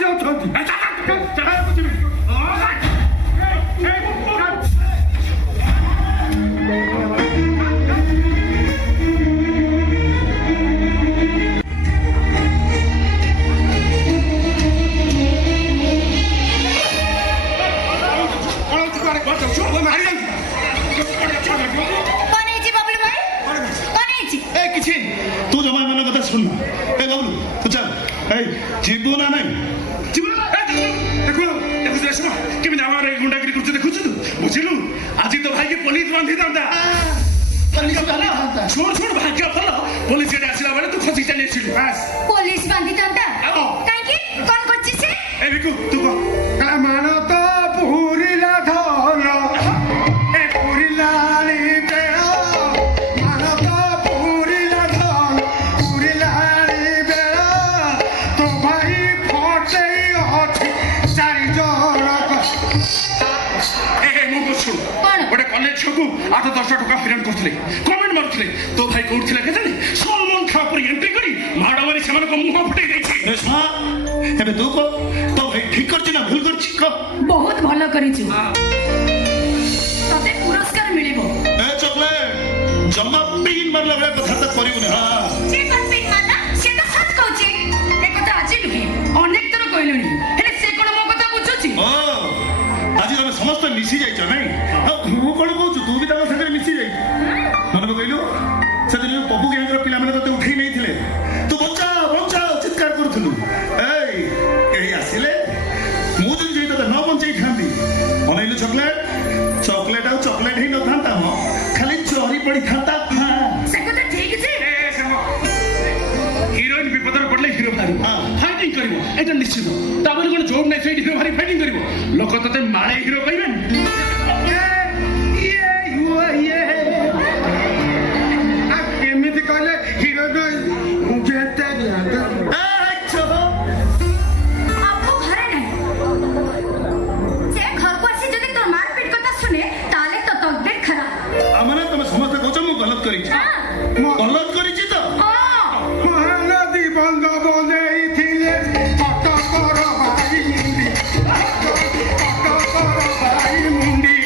ସେ ଅଛନ୍ତି। जीवू ना नहीं गुंडागिरी कर बुझिलु आज तो भाई के पुलिस बांधी था छोड़ छोड़ भाग्य फल पुलिस आसला बेले तू खसी चली पुलिस बांधी था काहे कौन करछि से ए बिकु तू को मान तो पूरीला धन ए पूरीला बेड़ा मान तो पूरीला धन पूरीला बेड़ा तो भाई फटे अछि चारि जण ए मु बुझु गोटे कॉलेज छकु 8-10 टका फिरन करथले कमेंट मारथले तो भाई कोउथले के जानी सलमान खान पर एंट्री करी माडा मारी समान को मुंह फटे दैछि सुना एबे तू को तो भाई ठीक करछि ना भूल करछि को बहुत भलो करिछु तते पुरस्कार मिलिबो ए चॉकलेट जम्मा पिन मारला बे कथा त करिबो ना हां जे कोन पिन मारला सेटा सच कहछि ए कथा आज नुहे अनेक तर कहलनी हेले से कोन मो कथा बुझुछि ओ आज हम समस्त मिसी जाई छ नै मु कोन कहू तू भी तार संगे मिसी जाई मन कहलु से दिन पप्पू गैंग रो पिला माने तते उठै नै थिले तू बच्चा बच्चा चित्कार करथलु एई केही आसिले मु दिन जेई तते न बंचै थांदी मनैलु चॉकलेट चॉकलेट आ चॉकलेट ही न थांता म खाली चोरी पड़ी थांता से कथा ठीक छै हिरोइन विपदर पड़ले हिरो भारी फाइटिंग करिवो एटा निश्चित ताबरे कोन जोड़ नै से हिरो भारी फाइटिंग करिवो लोक तते माळे हिरो कहबेन ये आ केमिति कहले हिरो न जेते आपको घरे नहीं से घर को आसी जदि तोर मार पीट कथा सुने ताले तो तकदीर खराब आमने तुम समस्त कहछ मु गलत करी छी गलत करी छी तो महानदी बंद बोलेई थिले अटकर भाई मुंडी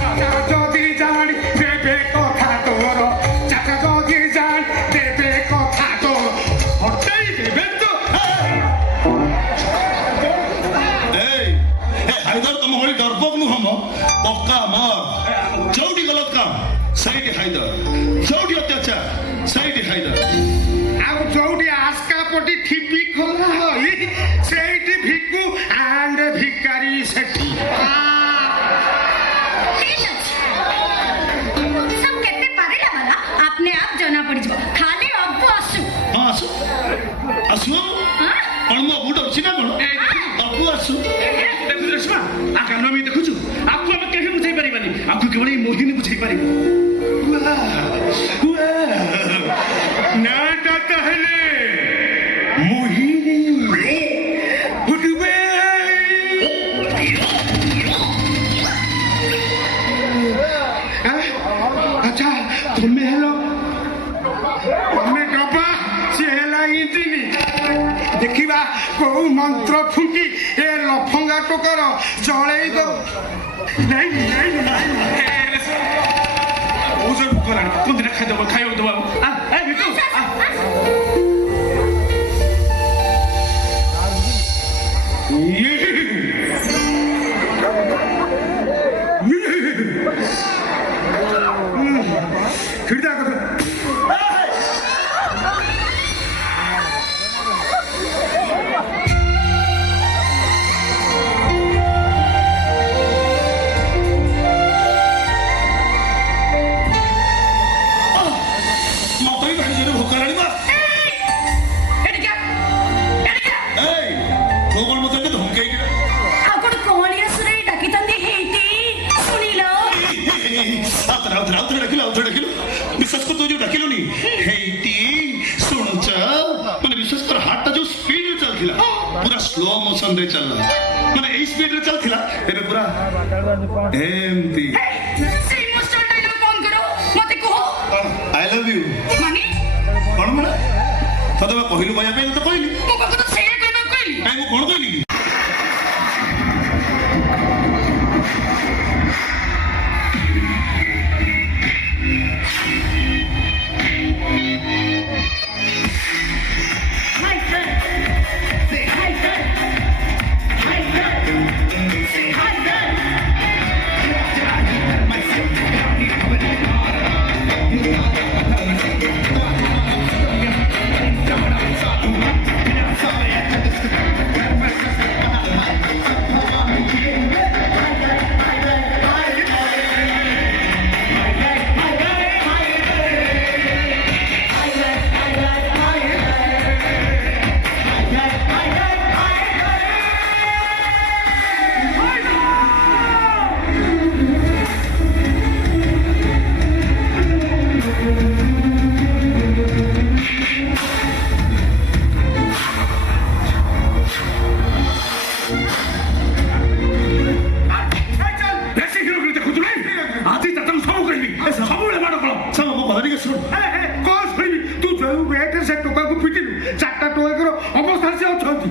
चाचा जदि जान देबे कथा तोर चाचा जदि जान देबे कथा तोर हटई देबे तो ए हाइदर तुम होली डरपोक नु हम पक्का मार चौड़ी गलत काम सही हाइदर चौड़ी अत्याचार सही हाइदर ଆଉ ଯୋଉଠି ଆସ୍କା ପଟି ଠିପି ଖୋଲା ହୋଇ ସେଇଠି ଭିକୁ ଆଣ୍ଡ ଭିକାରୀ ସେଠି सब कहते पारेला वाला अपने आप जाना पड़ जाओ खाली अब्बू आसु हां आसु आसु कोन मो बुड अछि ना कोन अबु आसु देखु रेशमा आका नमी देखुछु आपको हम केहि बुझाई परिबानी आपको केवल ई मोहिनी बुझाई परिबो नाटा कहले मोहिनी उठबे अच्छा तुम्हें हेलो तुम्हें डबा से हेला इंटिनी देखिबा को मंत्र फुंकी ए लफंगा टोकर जळेई दो नहीं नहीं नहीं ओजर करानी कोन दिन खाइ दबो खाइयो दबो आ ए बिकु खिड़दा कर विशेष कर तो जो डाकिलुनी हेटी सुनच माने विशेष कर हार्ट जो स्पीड रे चलथिला पूरा स्लो मोशन रे चलला माने ए स्पीड रे चलथिला एबे पूरा एमती से इमोशनल डायलॉग बंद करो मते कहो आई लव यू माने कोन माने तदे कहलु भया पे तो कहली मो को तो से कहना कहली आई ସେ ଅଛନ୍ତି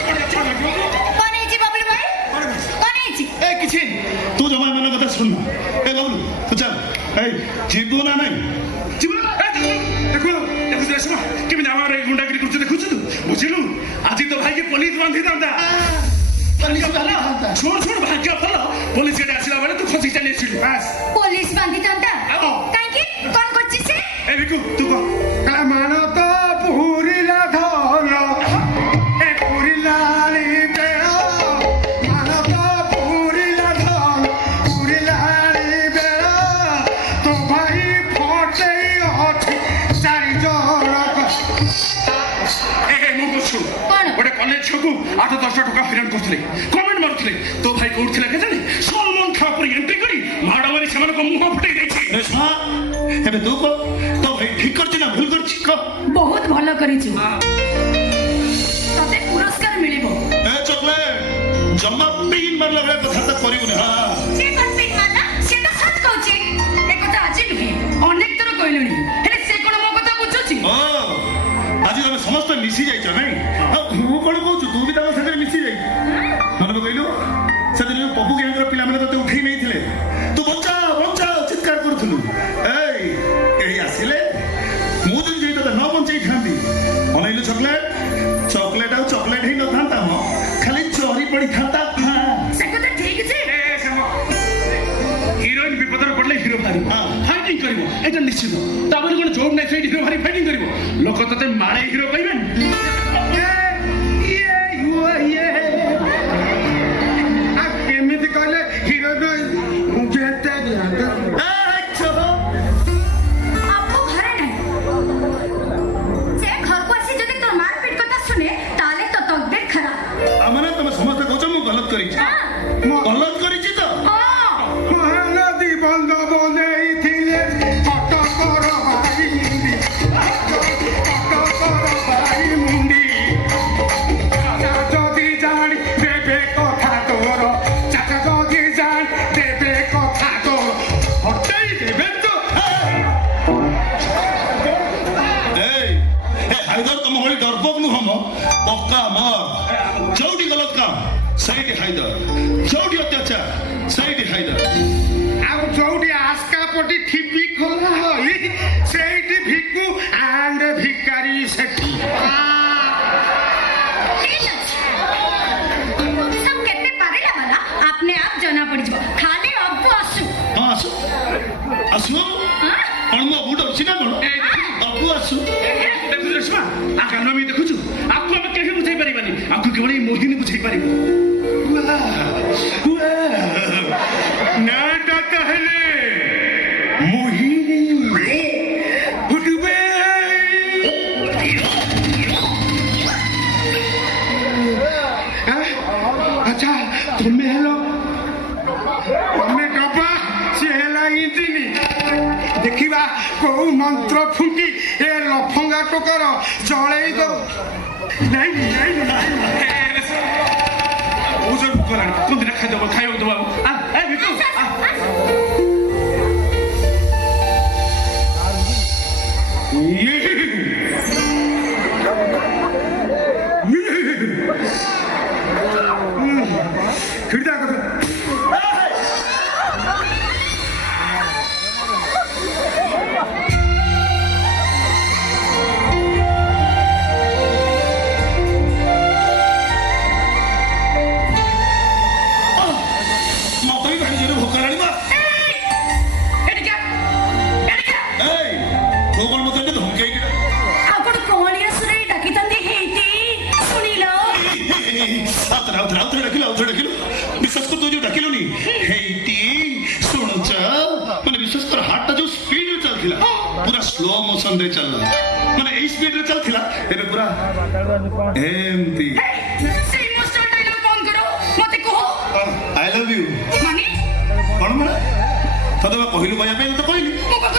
कौन है जी बबलू भाई कौन है जी ए କିଛି ତୁ ଜମା ଏମାନଙ୍କ କଥା ଶୁଣୁ ଏ ବାବୁଲୁ ତୁ ଚାଲ ଏଇ ଯିବୁ ନା ନାଇଁ କେମିତି ଆମର ଏଇ ଗୁଣ୍ଡାଗିରି କରୁଛୁ ଦେଖୁଛୁ ତୁ ବୁଝିଲୁ ଆଜି ତ ଭାଇକି ପୋଲିସ ବାନ୍ଧିଥାନ୍ତା ଶୁଣ ଶୁଣ ଭାଗ୍ୟ ଭଲ ପୋଲିସ ଗାଡ଼ି ଆସିଲା ବେଳେ ତୁ ଖସି ଚାଲି ଆସିଲୁ पुलिस बांधी तंता आओ। काहे की कौन करछि से ଏ ବିକୁ ତୁ କହ ମାନ ତ ପୁରିଲା ଧନ ଏ ପୁରିଲାଣି ବେଳ ମାନ ତ ପୁରିଲା ଧନ ପୁରିଲାଣି ବେଳ ତୋ ଭାଇ ଫଟେଇ ଅଛି ଚାରି ଜଣ ମୁଁ ଶୁଣ କଣ? ଗୋଟେ କଲେଜ ଛୁଆକୁ 8-10 ଟଙ୍କା ହଇରାଣ କରୁଥିଲେ କମେଣ୍ଟ ମାରୁଥିଲେ ତୋ ଭାଇ କୋଉଠି ଥିଲା କେଜାଣି ସଲମାନ ଖାଁ ଉପରେ ଏଣ୍ଟ୍ରି କରି ମାଡ଼ ମାରି ସେମାନଙ୍କ ମୁହଁ ଫୁଟେଇ ଦେଇଛି ଏବେ ତୁ କହ ତୋ ଭାଇ ଠିକ କରିଛି ନା ଭୁଲ କରିଛି କହ बहुत भलो करिछु तते पुरस्कार मिलिबो ए चॉकलेट जमा पिन मारला रे कथा त करिबुनी हां से कोन पिन माना से तो सच कहउछि ए कथा आजि नुहे अनेक तर कहलणी हेले से कोन मो कथा बुझुछि ओ आज हम समस्त मिसी जाइछ नहीं ମୁଁ କଣ କହୁଛୁ ତୁ ବି ତାଙ୍କ ସାଙ୍ଗରେ ମିଶି ଯାଇ ମନେ ପକେଇଲୁ ସେଦିନ ପପୁ ଗ୍ୟାଙ୍ଗର ପିଲାମାନେ ତତେ ଉଠେଇ ନେଇଥିଲେ ତୁ ବଞ୍ଚା ବଞ୍ଚା ଚିତ୍କାର କରୁଥିଲୁ ଏଇ ଆସିଲେ ମୁଁ ଯଦି ଯାଇ ତତେ ନ ବଞ୍ଚେଇଥାନ୍ତି ଅନେଇଲୁ ଚକଲେଟ ଚକଲେଟ ଆଉ ଚକଲେଟ ହେଇ ନଥାନ୍ତା ମ ଖାଲି ଚରି ପଡିଥାନ୍ତା से कथा ठीक छै ହିରୋଇନ ବିପଦରେ ପଡିଲେ ହିରୋ ବାହାରିବ ହଁ। ଫାଇଟିଂ କରିବ ଏଇଟା ନିଶ୍ଚିତ ତାପରେ କଣ ଯୋଉଠି ନାହିଁ ସେଇଠି ହିରୋ ବାହାରି ଫାଇଟିଂ କରିବ ଲୋକ ତତେ ମାଳେ ହିରୋ କହିବେନି କେମିତି କହିଲେ ହିରୋ आपको घरे नहीं से घर को आसी जदि तोर मारपीट कथा सुने ताले तो तकदीर खराब ଆମେ ତମେ ସମସ୍ତେ କହୁଛ ମୁଁ ଗଲତ କରିଛି ମୁଁ ଗଲତ କରିଛି ତ हां ମହାନଦୀ ବନ୍ଧ ବନେଇଥିଲେ କଟକର ଭାଇ ମୁଣ୍ଡି କଟକର ଭାଇ ମୁଣ୍ଡି ଚାଚା ଯଦି ଜାଣି ଦେବେ କଥା ତୋର ଚାଚା ଯଦି ଜାଣି ଦେବେ କଥା ତୋର ହଟେଇ ଦେବେ ତ ହାଇଦର ତମ ଭଳି ଡରପୋକ ନୁହଁ ମ ପକ୍କା ମର ଯୋଉଠି ଗଲତ କାମ ସେଇଠି ହାଇଦର ଯୋଉଠି ଅତ୍ୟାଚାର ସେଇଠି ହାଇଦର ଆଉ ଯୋଉଠି ଆସ୍କା ପଟି ଠିପି ଖୋଲା ହୋଇ ସେଇଠି ଭିକୁ ଆଣ୍ଡ ଭିକାରୀ ସେଠି ठीक है सब केते पारेला वाला अपने आप जाना पड़ जबो खाली अब आसु ହଁ ଆସୁ ଆସୁ କଣ ମୋ ବୁଟ ଅଛି ନା କଣ ଅବୁ ଆସୁ ଦେଖୁଛୁ ରେଶ୍ମା ଆକାନ ଆମେ ଦେଖୁଛୁ ଆକୁ ଆମେ କେହି ବୁଝେଇ ପାରିବାନି ଆକୁ କେବଳ ଏଇ ମୋହିନୀ ବୁଝେଇ ପାରିବ ନାଟା ତାହେଲେ ମୋହିନୀ ହୁଟୁବେ ଆଚ୍ଛା ତୁମେ ହେଲ ତମେ ଡବା ସେ ହେଲା ଇଞ୍ଜିନି ଦେଖିବା କୋଉ ମନ୍ତ୍ର ଫୁଙ୍କି ଏ ଲଫଙ୍ଗା ଟୋକାର ଜଳେଇ ଦଉ ନାଇଁ ନାଇଁ ନାଇଁ ଓଜନ କଲାଣି କୋଉ ଦିନ ଖାଇଦବ ଖାଇବାକୁ ଦବ ଏ ଭିତୁ খিড়দা কথা মতই ভাই জোরে ভোক করানি মা एडी क्या এই তো কোন মত এটা ধমকাই গেল आपण कोणिया सुरे डाकी तंदी हेती सुनिलो আউথরে ডাকিলো বিশ্বাস করতো যে ডাকিলোনি হেইটি শুনুছ মানে বিশ্বাস কর হাতটা যে স্পিড রে চলছিলা পুরা স্লো মোশন রে চললা মানে এই স্পিড রে চলছিলা এবে পুরা এমতি সেই মোস্টার ডায়লগ ফোन करो मते कहो আই লাভ ইউ मानी কোন মানে তবে কহিলু কইয়া পাইলে তো কইলি मो কথা